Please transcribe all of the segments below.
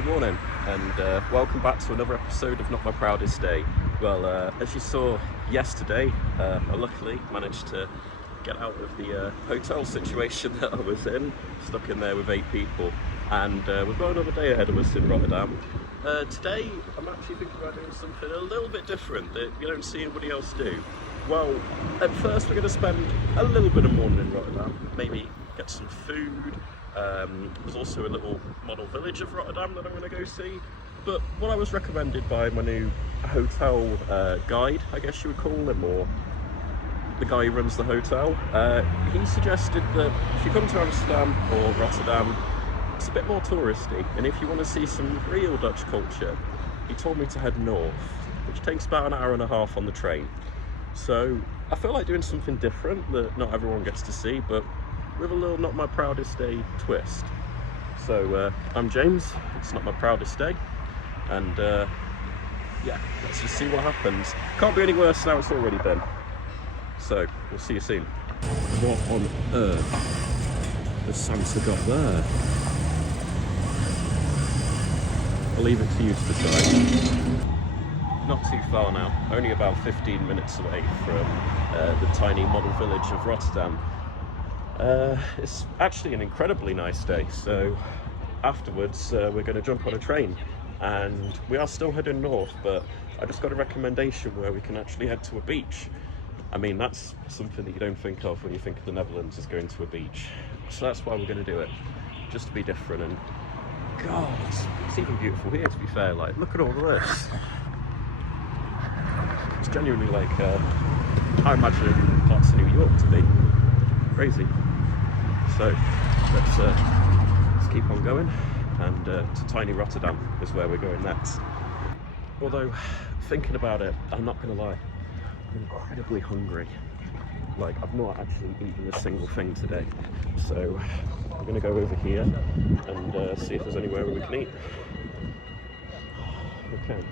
good morning, and welcome back to another episode of Not My Proudest Day. Well, as you saw yesterday, I luckily managed to get out of the hotel situation that I was in, stuck in there with 8 people, and we've got another day ahead of us in Rotterdam. Today, I'm actually thinking about doing something a little bit different that you don't see anybody else do. Well, at first we're going to spend a little bit of morning in Rotterdam, maybe get some food. There's also a little model village of Rotterdam that I'm going to go see. But what I was recommended by my new hotel guide, I guess you would call him, or the guy who runs the hotel, he suggested that if you come to Amsterdam or Rotterdam, it's a bit more touristy, and if you want to see some real Dutch culture, he told me to head north, which takes about an hour and a half on the train. So I feel like doing something different that not everyone gets to see, but with a little Not My Proudest Day twist. So I'm James, it's Not My Proudest Day, and yeah, let's just see what happens. Can't be any worse now, it's already been. So we'll see you soon. What on earth has Santa got there? I'll leave it to you to decide. Not too far now, only about 15 minutes away from the tiny model village of Rotterdam. It's actually an incredibly nice day, so afterwards we're going to jump on a train, and we are still heading north, but I just got a recommendation where we can actually head to a beach. I mean, that's something that you don't think of when you think of the Netherlands as going to a beach, so that's why we're going to do it, just to be different. And God, it's even beautiful here, to be fair. Like, look at all this. It's genuinely like I imagine parts of New York to be. Crazy. So let's keep on going, and to tiny Rotterdam is where we're going next. Although, thinking about it, I'm not going to lie, I'm incredibly hungry. Like, I've not actually eaten a single thing today, so we're going to go over here and see if there's anywhere where we can eat. Okay,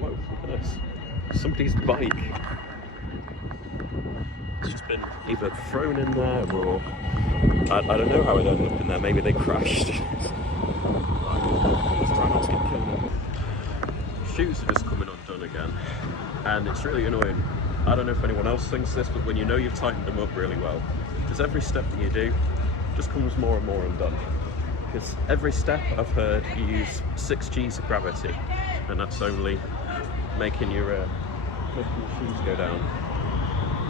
whoa, look at this. Somebody's bike. It's just been either thrown in there, or I don't know how it ended up in there. Maybe they crashed. Let's try not to get killed. Shoes are just coming undone again, and it's really annoying. I don't know if anyone else thinks this, but when you know you've tightened them up really well, because every step that you do just comes more and more undone. Because every step I've heard you use 6 G's of gravity, and that's only making your shoes go down.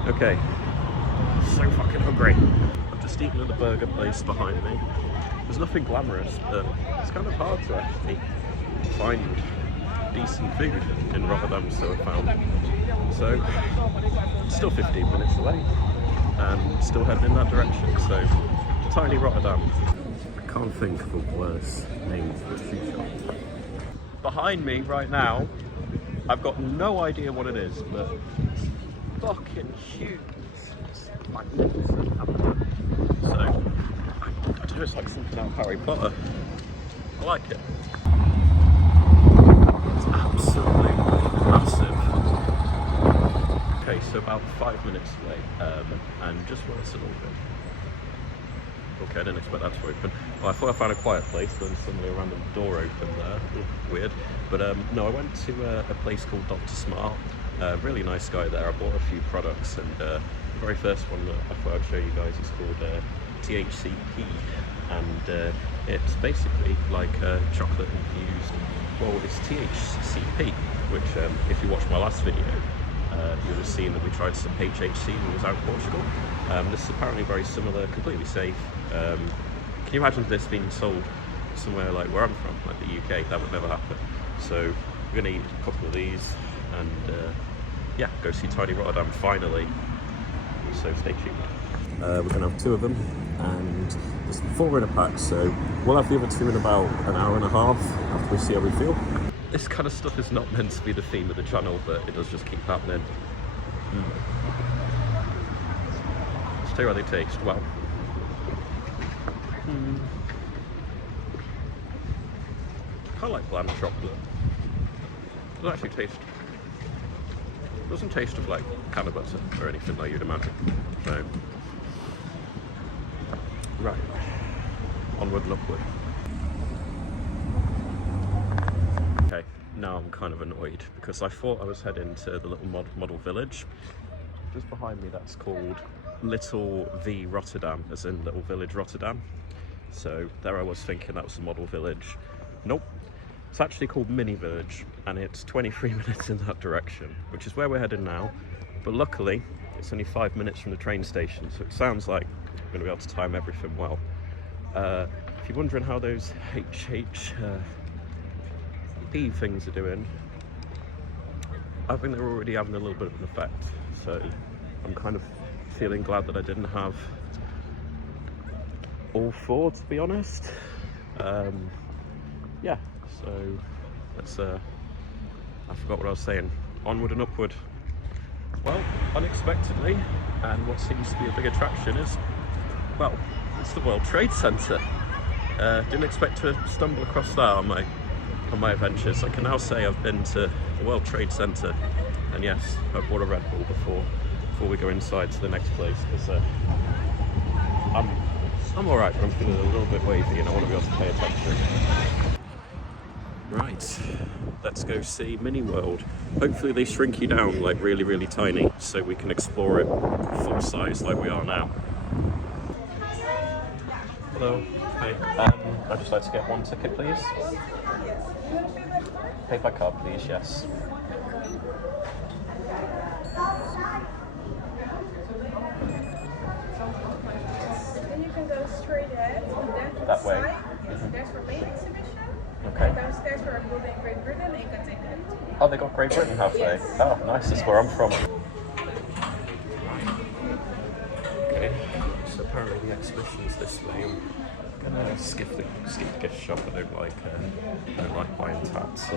Okay, so fucking hungry. I've just eaten at the burger place behind me. There's nothing glamorous, but it's kind of hard to actually find decent food in Rotterdam, so I found. So, still 15 minutes away, and still heading in that direction, so tiny Rotterdam. I can't think of a worse name for a shoe shop. Behind me right now, I've got no idea what it is, but it's fucking huge. It's magnificent. So, I don't know, it's like something out of Harry Potter. I like it. It's absolutely massive. Okay, so about 5 minutes away, and just where it's a little bit. Okay, I didn't expect that to open. Well, I thought I found a quiet place, then suddenly a random door opened there. Weird. But no, I went to a place called Dr. Smart. Really nice guy there. I bought a few products, and the very first one that I thought I'd show you guys is called THCP, and it's basically like chocolate infused. Well, it's THCP, which if you watched my last video, you would have seen that we tried some HHC when we was out in Portugal. This is apparently very similar, completely safe. Can you imagine this being sold somewhere like where I'm from, like the UK? That would never happen. So we're going to eat a couple of these, and yeah, go see tiny Rotterdam finally. So stay tuned. We're going to have 2 of them, and there's 4 in a pack, so we'll have the other 2 in about an hour and a half after we see how we feel. This kind of stuff is not meant to be the theme of the channel, but it does just keep happening. Let's tell you how they taste. Well, kind of like bland chocolate. It doesn't actually taste. It doesn't taste of like peanut butter or anything like you'd imagine. So, right, onward and upward. kind of annoyed because I thought I was heading to the little model village. Just behind me, that's called Little V Rotterdam, as in Little Village Rotterdam. So there I was thinking that was the model village. Nope, it's actually called Mini Village, and it's 23 minutes in that direction, which is where we're heading now. But luckily, it's only 5 minutes from the train station, so it sounds like I'm gonna be able to time everything well. If you're wondering how those P things are doing, I think they're already having a little bit of an effect. So I'm kind of feeling glad that I didn't have all four, to be honest. Yeah, so let's, I forgot what I was saying. Onward and upward. Well, unexpectedly, and what seems to be a big attraction is, well, it's the World Trade Center. Didn't expect to stumble across that on my adventures. I can now say I've been to the World Trade Center, and yes, I bought a Red Bull before we go inside to the next place, because I'm alright, but I'm feeling a little bit wavy and I want to be able to pay attention. Right, let's go see Mini World. Hopefully they shrink you down like really, really tiny so we can explore it full size like we are now. Hello. Hi. I'd just like to get one ticket, please. Pay by card, please, yes. Then you can go straight ahead, and then That way. There's for main exhibition. Okay. And downstairs for a building Great Britain, and you can take it. Oh, they got Great Britain, have they? Yes. Oh, nice, that's where I'm from. Okay, so apparently the exhibition's this way. I'm gonna skip the gift shop. I don't like buying tats, so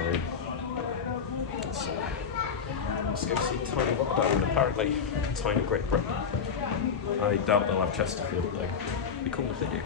let's go see Tiny Rotterdam and apparently Tiny Great Britain. I doubt they'll have Chesterfield though. It'd be cool if they do.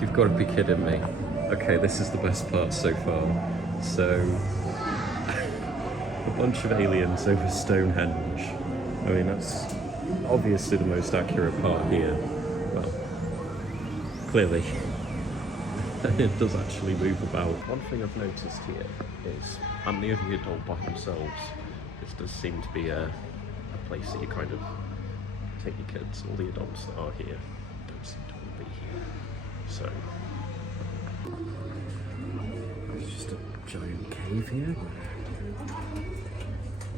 You've got to be kidding me. Okay, this is the best part so far. So, a bunch of aliens over Stonehenge. I mean, that's obviously the most accurate part here. Well, clearly. It does actually move about. One thing I've noticed here is, and the only adult by themselves, this does seem to be a place that you kind of take your kids. All the adults that are here don't seem to want to be here. So, it's just a giant cave here.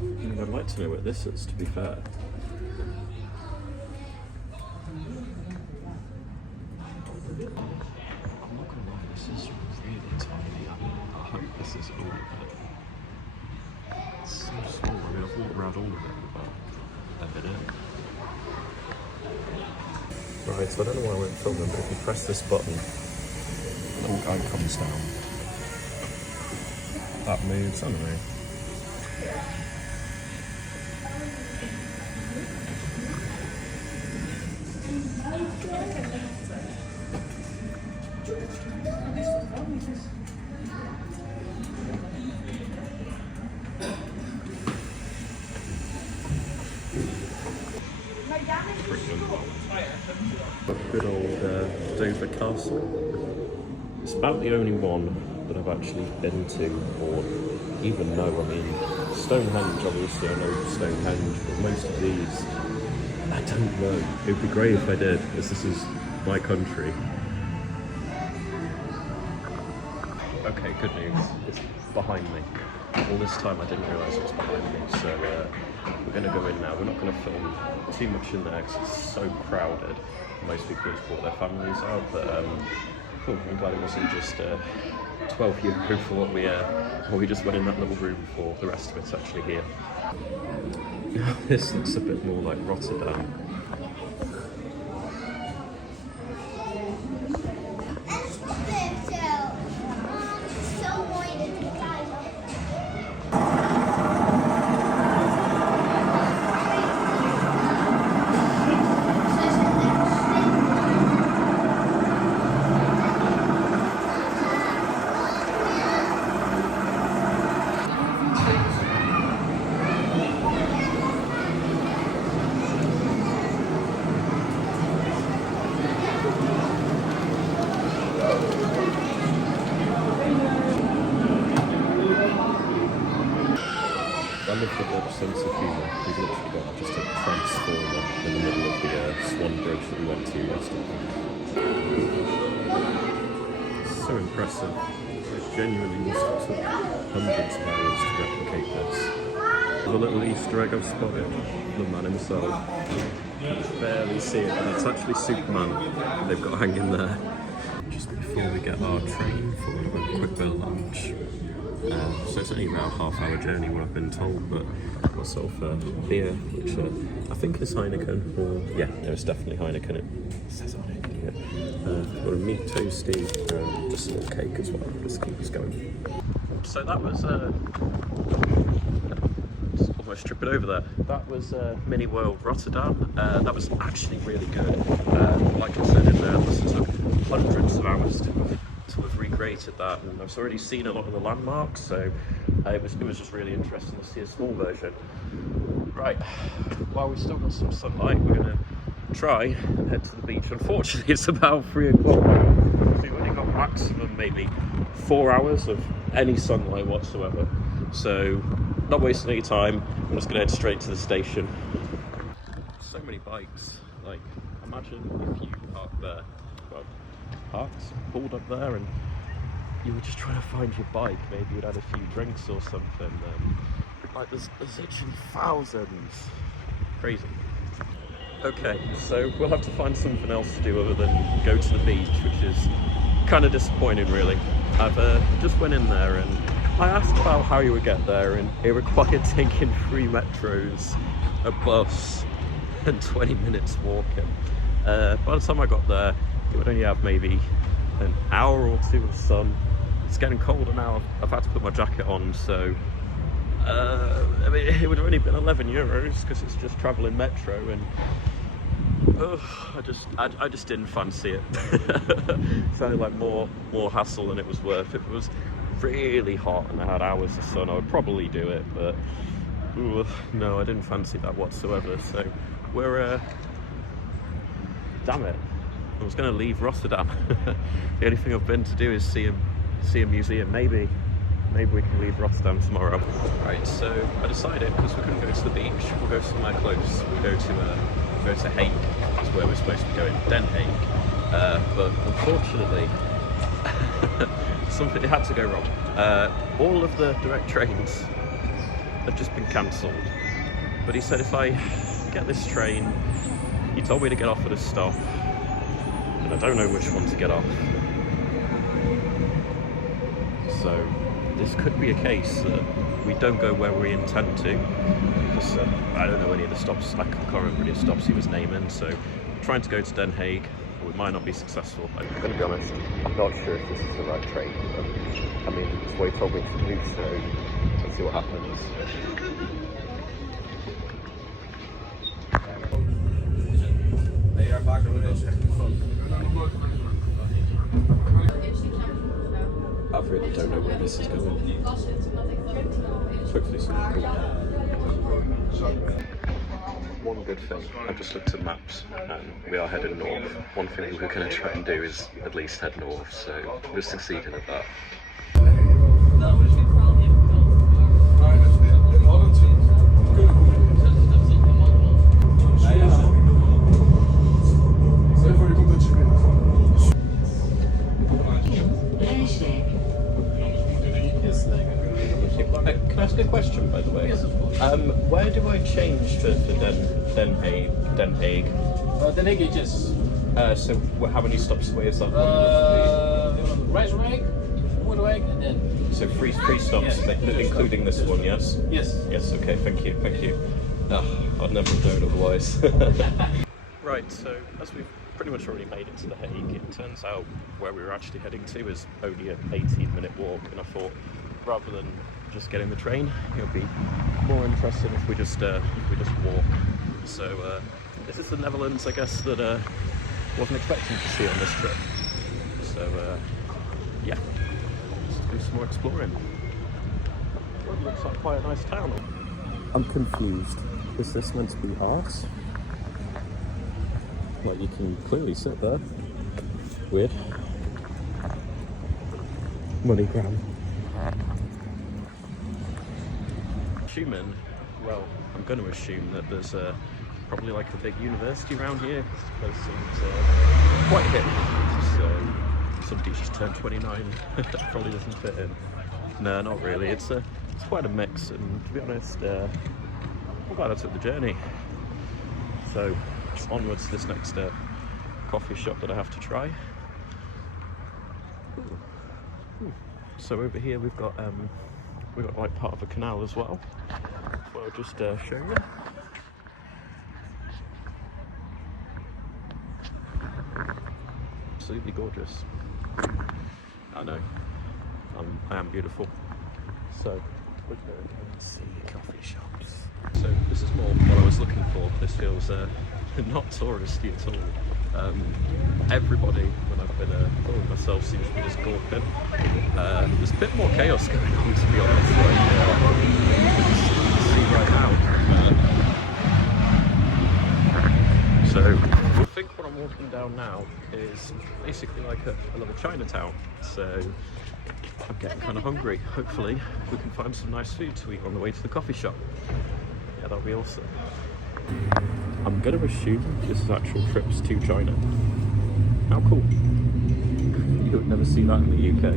I mean, I'd like to know what this is, to be fair. I'm not gonna lie, this is really tiny. I hope this is all of it. It's so small. I mean, I've walked around all of it, but I've been in. Right, so I don't know why I went filming, but if you press this button, the little guy comes down. That moves, I don't know. Good old Dover Castle. It's about the only one that I've actually been to or even know. I mean, Stonehenge, obviously I know Stonehenge, but most of these, I don't know. It would be great if I did, as this is my country. Okay, good news. It's behind me. All this time I didn't realise it was behind me, so we're going to go in now. We're not going to film too much in there because it's so crowded. Most people have brought their families out, but cool. I'm glad it wasn't just 12 euro for what we just went in that little room for. The rest of it's actually here. This looks a bit more like Rotterdam. love the Dutch sense of humour. We've literally got just a transformer in the middle of the Swan Bridge that we went to yesterday. So impressive. It genuinely must have took hundreds of hours to replicate this. There's a little Easter egg I've spotted. The man himself. You can barely see it, but it's actually Superman they've got hanging there. Just before we get our train for a quick bit of lunch. So it's only about a half-hour journey, what I've been told, but I've got myself a beer, which I think is Heineken, or yeah, no, it's definitely Heineken. It says on it. Yeah. Got a meat toasty, just a little cake as well. Just keep us going. So that was just almost tripping over there. That was Mini World Rotterdam. That was actually really good. Like I said in there, this took hundreds of hours to have recreated that, and I've already seen a lot of the landmarks, so it was just really interesting to see a small version. Right, while we've still got some sunlight, we're going to try and head to the beach. Unfortunately, it's about 3 o'clock, so we've only got maximum maybe 4 hours of any sunlight whatsoever. So, not wasting any time, I'm just going to head straight to the station. So many bikes, like, imagine if you parked there, well, parked, pulled up there, and you were just trying to find your bike. Maybe you'd had a few drinks or something. Like there's literally thousands. Crazy. Okay, so we'll have to find something else to do other than go to the beach, which is kind of disappointing, really. I've just went in there and I asked about how you would get there, and it required taking 3 metros, a bus, and 20 minutes walking. By the time I got there, it would only have maybe an hour or 2 of sun. It's getting colder now. I've had to put my jacket on, so I mean, it would have only been €11 because it's just travelling metro, and I just didn't fancy it. It sounded like more hassle than it was worth. If it was really hot and I had hours of sun, I would probably do it, but no, I didn't fancy that whatsoever. So we're damn it, I was going to leave Rotterdam. The only thing I've been to do is see a museum. Maybe we can leave Rotterdam tomorrow. Right, so I decided, because we couldn't go to the beach, we'll go somewhere close. We'll go to Hague, is where we're supposed to be going, Den Haag. But unfortunately, something had to go wrong. All of the direct trains have just been cancelled. But he said if I get this train, he told me to get off at a stop, and I don't know which one to get off. So this could be a case that we don't go where we intend to, because I don't know any of the stops. I can't remember any of the stops he was naming, so I'm trying to go to Den Haag. We might not be successful. I'm going to be honest, I'm not sure if this is the right train. I mean, it's what he told me to do, so let's see what happens. I really don't know where this is going. Hopefully something cool. One good thing, I just looked at maps and we are heading north. One thing we're going to try and do is at least head north, so we're succeeding at that. Can I ask a question, by the way? Yes, of course. Where do I change for Den Haag? Den Haag is just So how many stops away is that? Rijswijk, Moerdijk, and then. So three stops, Yes. including this one, yes? Yes. Yes, okay, thank you. I'd never have known otherwise. Right, so as we've pretty much already made it to The Hague, it turns out where we were actually heading to is only an 18-minute walk, and I thought rather than just getting the train, it would be more interesting if we just walk. So this is the Netherlands, I guess, that wasn't expecting to see on this trip. So yeah, let's do some more exploring. Well, it looks like quite a nice town. I'm confused. Is this meant to be art? Like, you can clearly sit there. Weird. MoneyGram. Assuming Well, I'm going to assume that there's probably like a big university around here. This place seems quite hip. So somebody just turned 29. Probably doesn't fit in. No, not really. It's quite a mix, and to be honest, I'm glad I took the journey. So onwards to this next coffee shop that I have to try. Ooh. So over here we've got like part of a canal as well. So I'll just show you. Absolutely gorgeous. I know. I am beautiful. So we're going to go and see coffee shops. So this is more what I was looking for. This feels not touristy at all. Everybody, when I've been filming myself, seems to be just gawping. There's a bit more chaos going on, to be honest. You can see right now. So I think what I'm walking down now is basically like a little Chinatown. So I'm getting kind of hungry. Hopefully we can find some nice food to eat on the way to the coffee shop. Yeah, that'll be awesome. I'm going to assume this is actual trips to China. How cool. You would never see that in the UK.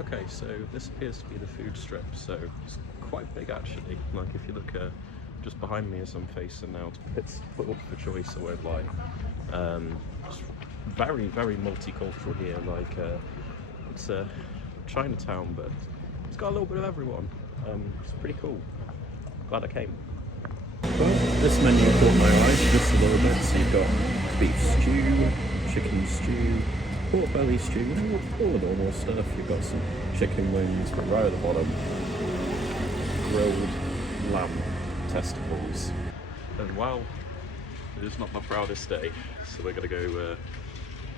Okay, so this appears to be the food strip, so it's quite big actually. Like if you look just behind me as I'm facing now, it's put up for choice, I won't lie. It's very, very multicultural here. Like it's a Chinatown, but it's got a little bit of everyone. It's pretty cool. Glad I came. Well, this menu caught my eye just a little bit. So you've got beef stew, chicken stew, pork belly stew, all the normal stuff. You've got some chicken wings, but right at the bottom, grilled lamb testicles. And wow, it is not my proudest day, so we're gonna go.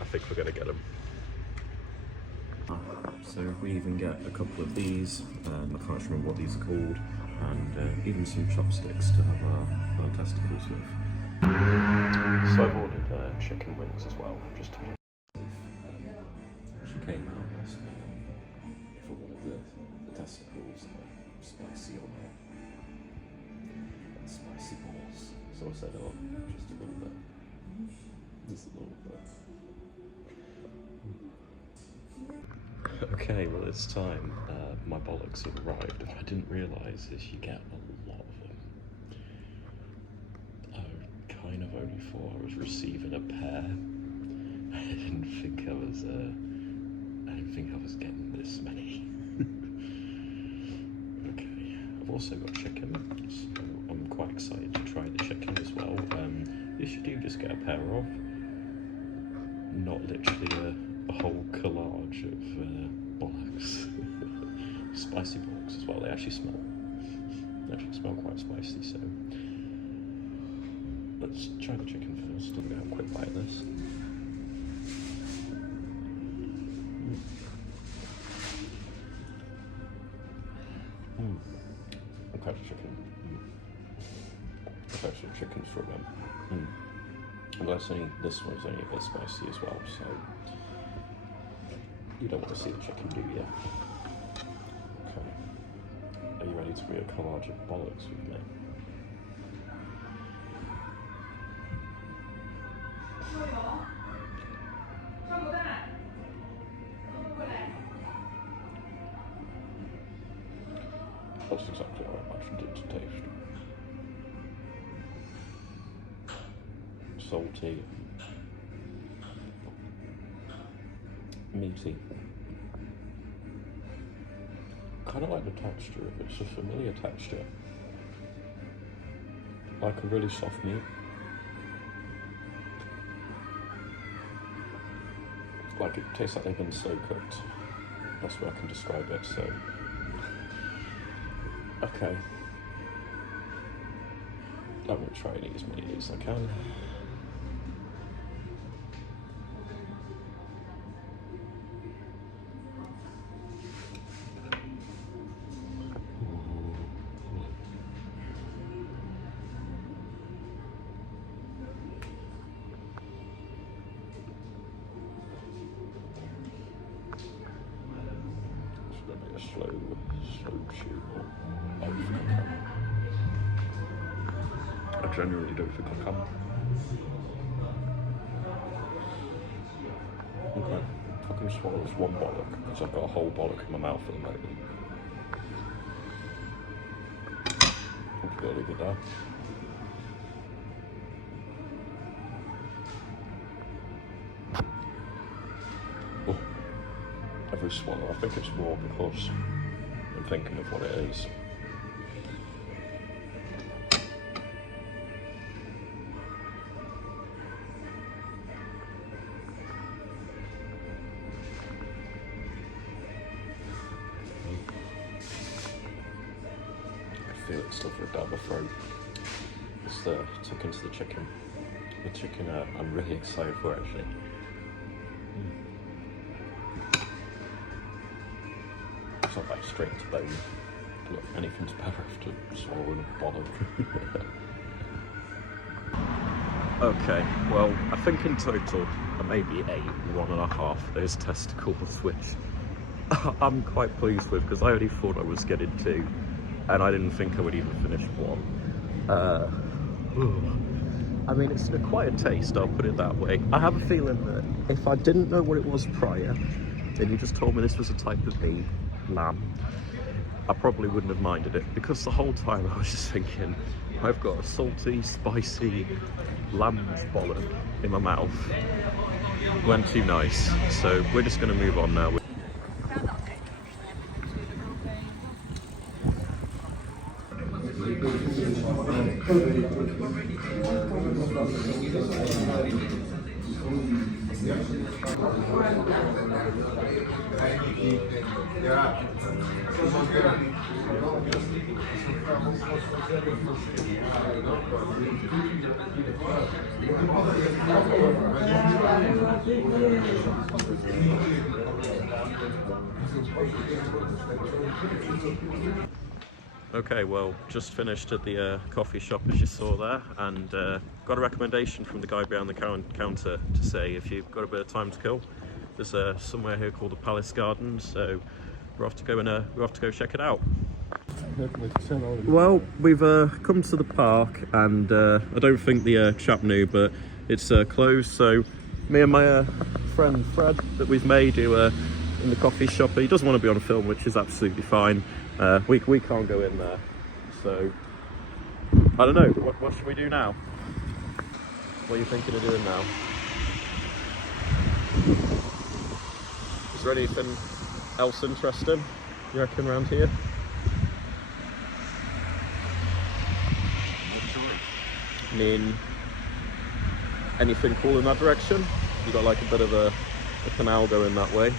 I think we're gonna get them. So we even get a couple of these. I can't remember what these are called, and even some chopsticks to have our testicles with. So I've ordered chicken wings as well, just to be safe. She came out asking if I wanted the testicles spicy or not. And spicy balls. So I said, oh, just a little bit. Just a little bit. Okay, well it's time. My bollocks have arrived. What I didn't realise is you get a lot of them. I kind of only thought I was receiving a pair. I didn't think I was getting this many. Okay, I've also got chicken, so I'm quite excited to try the chicken as well. This you do just get a pair of, not literally a whole collage of bollocks. Spicy bollocks as well. They actually smell quite spicy. So let's try the chicken first. I'm gonna have a quick bite of this. Okay, chicken. Okay, so chicken's from them. Unless this one's only a bit spicy as well, so you don't want to see the chicken, do you? Okay. Are you ready to be a collage of bollocks with me? That's exactly how I imagined it to taste. Salty, meaty. Kind of like the texture of it. It's a familiar texture, like a really soft meat. Like it tastes like they've been slow cooked. That's the way I can describe it. So, okay, I'm gonna try and eat as many of these as I can. slow chew or off cook. I genuinely don't think I can. Okay, I can swallow this one bollock because I've got a whole bollock in my mouth at the moment. I'll go leave it there. Oh, every swallow, I think it's more because I'm thinking of what it is. I feel it stuffing down the throat. It's the tuck into the chicken. The chicken I'm really excited for actually. It's not like straight to bone. Look, anything's better after swallowing a bollock. Okay, well, I think in total I maybe ate 1.5 of those testicles, which I'm quite pleased with because I only thought I was getting 2. And I didn't think I would even finish 1. I mean, it's an acquired taste, I'll put it that way. I have a feeling that if I didn't know what it was prior, and you just told me this was a type of meat, lamb, I probably wouldn't have minded it. Because the whole time I was just thinking, I've got a salty, spicy lamb's bollock in my mouth. Went too nice. So we're just going to move on now. Okay, well, just finished at the coffee shop as you saw there, and got a recommendation from the guy behind the counter to say if you've got a bit of time to kill, there's somewhere here called the Palace Gardens, so we're off to go check it out. Well, we've come to the park, and I don't think the chap knew, but it's closed. So me and my friend Fred that we've made, who in the coffee shop, he doesn't want to be on film, which is absolutely fine. We can't go in there, so I don't know. What should we do now? What are you thinking of doing now? Is there anything else interesting you reckon around here? I mean, anything cool in that direction? You got like a bit of a canal going that way.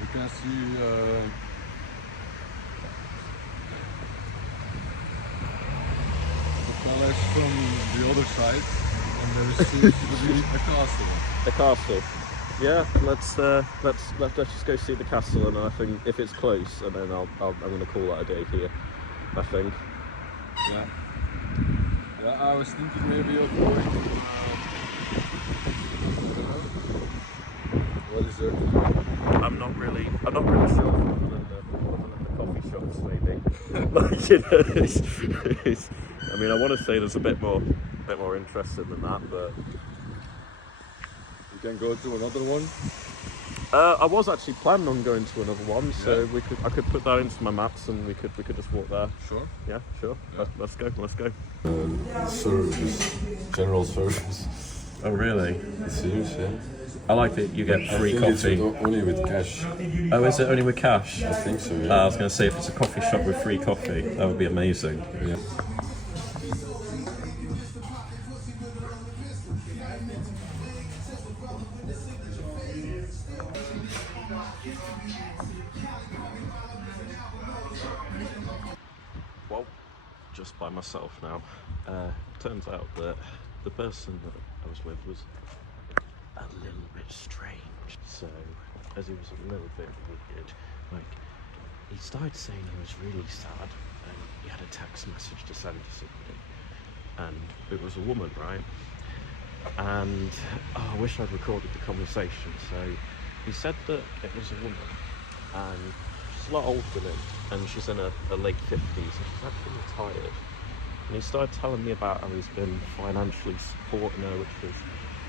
You can see the palace from the other side, and there seems to be a castle. A castle. Yeah, let's just go see the castle, and I think if it's close, and then I'm going to call that a day here. I think. Yeah. Yeah, I was thinking maybe of going. What is there to do? I'm not really sure. Other than the coffee shops, maybe. Like, you know, it's, I mean, I want to say there's a bit more interesting than that, but You can go to another one. I was actually planning on going to another one, so Yeah. I could put that into my maps, and we could just walk there. Sure. Yeah, sure. Yeah. Let's go. Service, general service. Oh, really? It seems, yeah. I like that you get free coffee. It's only with cash. Oh, is it only with cash? I think so, yeah. I was going to say, if it's a coffee shop with free coffee, that would be amazing. Yeah. Well, just by myself now. Turns out that the person that I was with was a little bit strange. So, as he was a little bit weird, like, he started saying he was really sad, and he had a text message to send to somebody, and it was a woman, right? And I wish I'd recorded the conversation. So he said that it was a woman, and she's a lot older than him, and she's in her late 50s, and she's actually retired. And he started telling me about how he's been financially supporting her, which was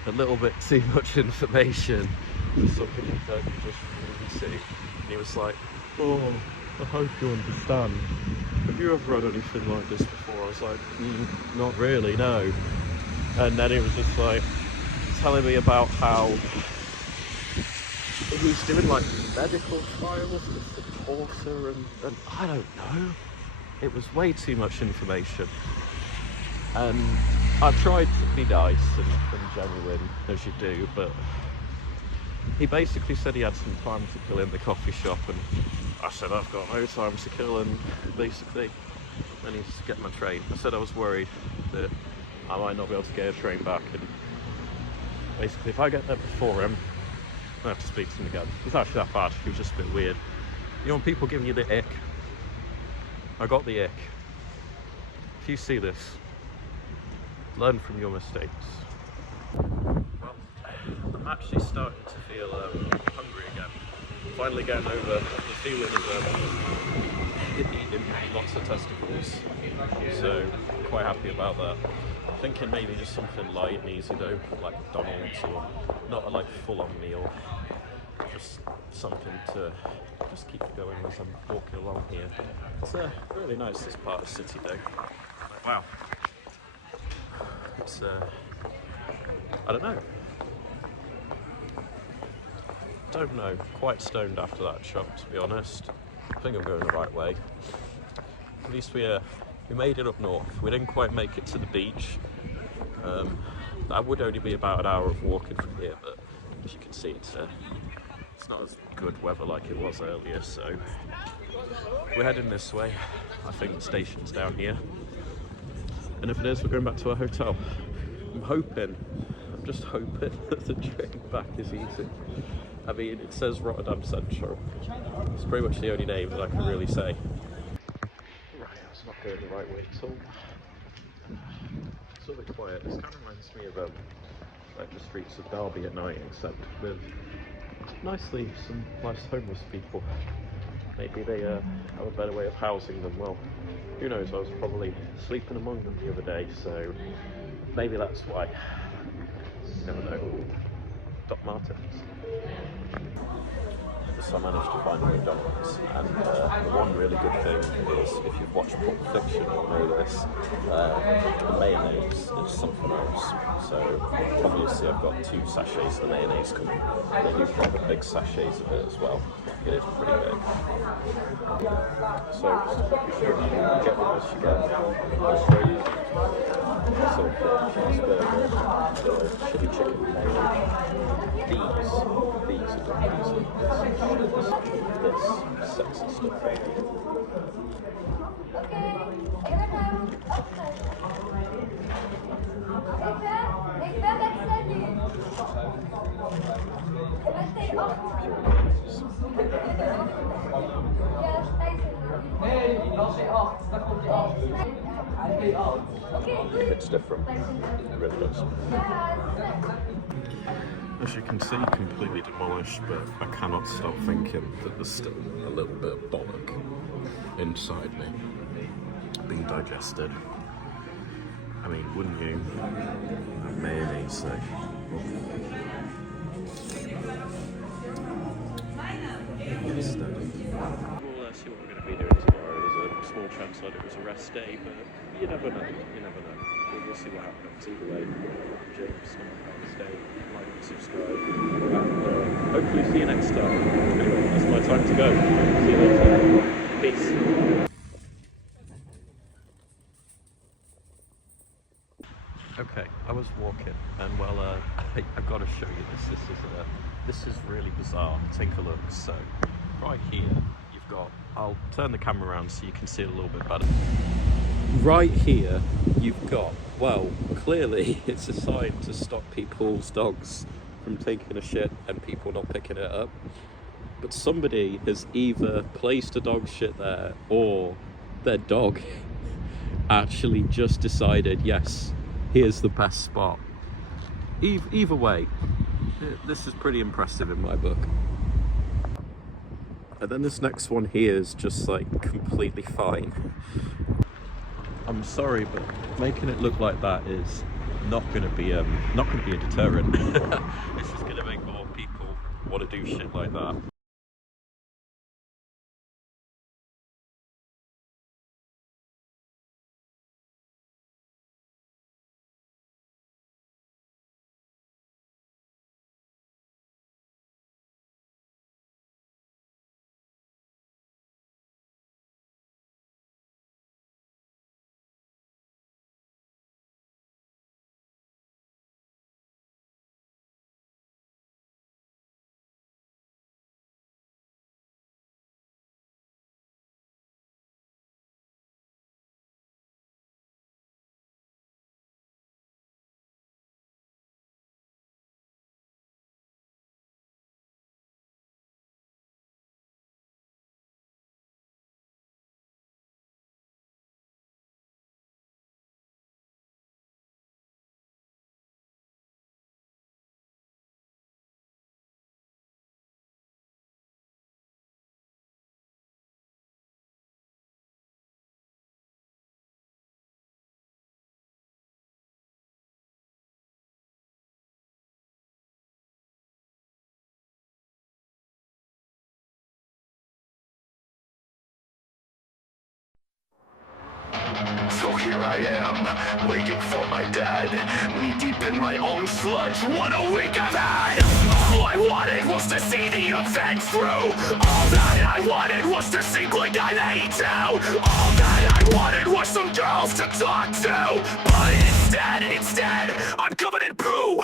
a little bit too much information for something that you just really see. And he was like, oh, I hope you understand. Have you ever had anything like this before? I was like, not really, no. And then he was just like telling me about how he's doing like medical trials to support her, and I don't know. It was way too much information. And I tried to be nice and genuine, as you do, but he basically said he had some time to kill in the coffee shop, and I said I've got no time to kill, and basically then he's getting my train. I said I was worried that I might not be able to get a train back, and basically if I get there before him, I have to speak to him again. It's actually that bad, he was just a bit weird. You know when people give you the ick? I got the ick. If you see this, learn from your mistakes. Well, I'm actually starting to feel hungry again. Finally getting over the feeling of eating lots of testicles, so I'm quite happy about that. Thinking maybe just something light and easy though, like McDonald's, or not a like full-on meal, just something to just keep going as I'm walking along here. It's really nice, this part of the city though. Like, wow. It's I don't know, quite stoned after that shop, to be honest. I think I'm going the right way. At least we made it up north. We didn't quite make it to the beach. That would only be about an hour of walking from here, but as you can see, it's not as good weather like it was earlier, so we're heading this way. I think the station's down here, and if it is, we're going back to our hotel. I'm just hoping that the train back is easy. I mean, it says Rotterdam Central. It's pretty much the only name that I can really say. Right, I was not going the right way at all. It's a bit quiet. This kind of reminds me of like the streets of Derby at night, except with some nice homeless people. Maybe they have a better way of housing them. Well, who knows? I was probably sleeping among them the other day, so maybe that's why. You never know. Doc Martens. So I managed to find McDonald's, and the one really good thing is, if you've watched Pulp Fiction, you'll know this, the mayonnaise is something else. So obviously I've got 2 sachets of the mayonnaise coming. They do proper big sachets of it as well. It is pretty big. So just sure you get the most you get. It's very easy. So cheeseburger, the chili chicken mayonnaise. These are done easy. This sexy stuff. It's different. It really does. As you can see, completely demolished, but I cannot stop thinking that there's still a little bit of bollock inside me, being digested. I mean, wouldn't you? Mayonnaise, though. We'll see what we're going to be doing tomorrow. There's a small chance that it was a rest day, but you never know. We'll see what happens. Either way, James, stay, like, subscribe, and hopefully see you next time. Anyway, that's my time to go. See you later. Peace. Okay, I was walking, and well, I've got to show you this. This is really bizarre. Take a look. So, right here, you've got. I'll turn the camera around so you can see it a little bit better. Right here, you've got. Well, clearly, it's a sign to stop people's dogs from taking a shit and people not picking it up. But somebody has either placed a dog shit there, or their dog actually just decided, yes, here's the best spot. Either way, this is pretty impressive in my book. And then this next one here is just like completely fine. I'm sorry, but making it look like that is not going to be a deterrent. It's just going to make more people want to do shit like that. So here I am, waiting for my dad, knee deep in my own sludge. What a week I've had! All I wanted was to see the event through. All that I wanted was to simply die laid down. All that I wanted was some girls to talk to. But instead, I'm covered in poo.